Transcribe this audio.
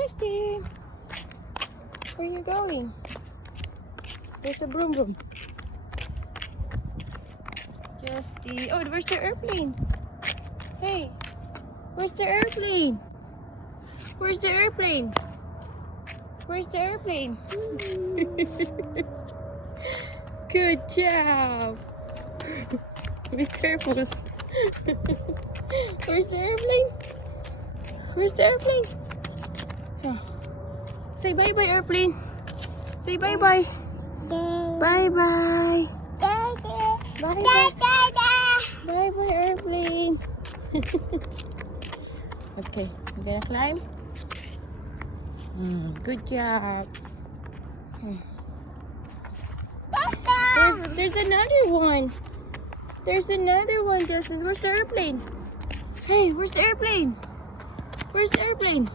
Justin, where are you going? There's a broom broom. Justin, oh, where's the airplane? Hey, where's the airplane? Where's the airplane? Where's the airplane? Good job. Be careful. Where's the airplane? Where's the airplane? Oh. Say bye-bye, airplane. Say bye-bye. Bye-bye. Bye-bye. Bye-bye, airplane. Okay, you gonna climb? Good job. There's another one. There's another one, Justin. Where's the airplane? Hey, where's the airplane? Where's the airplane?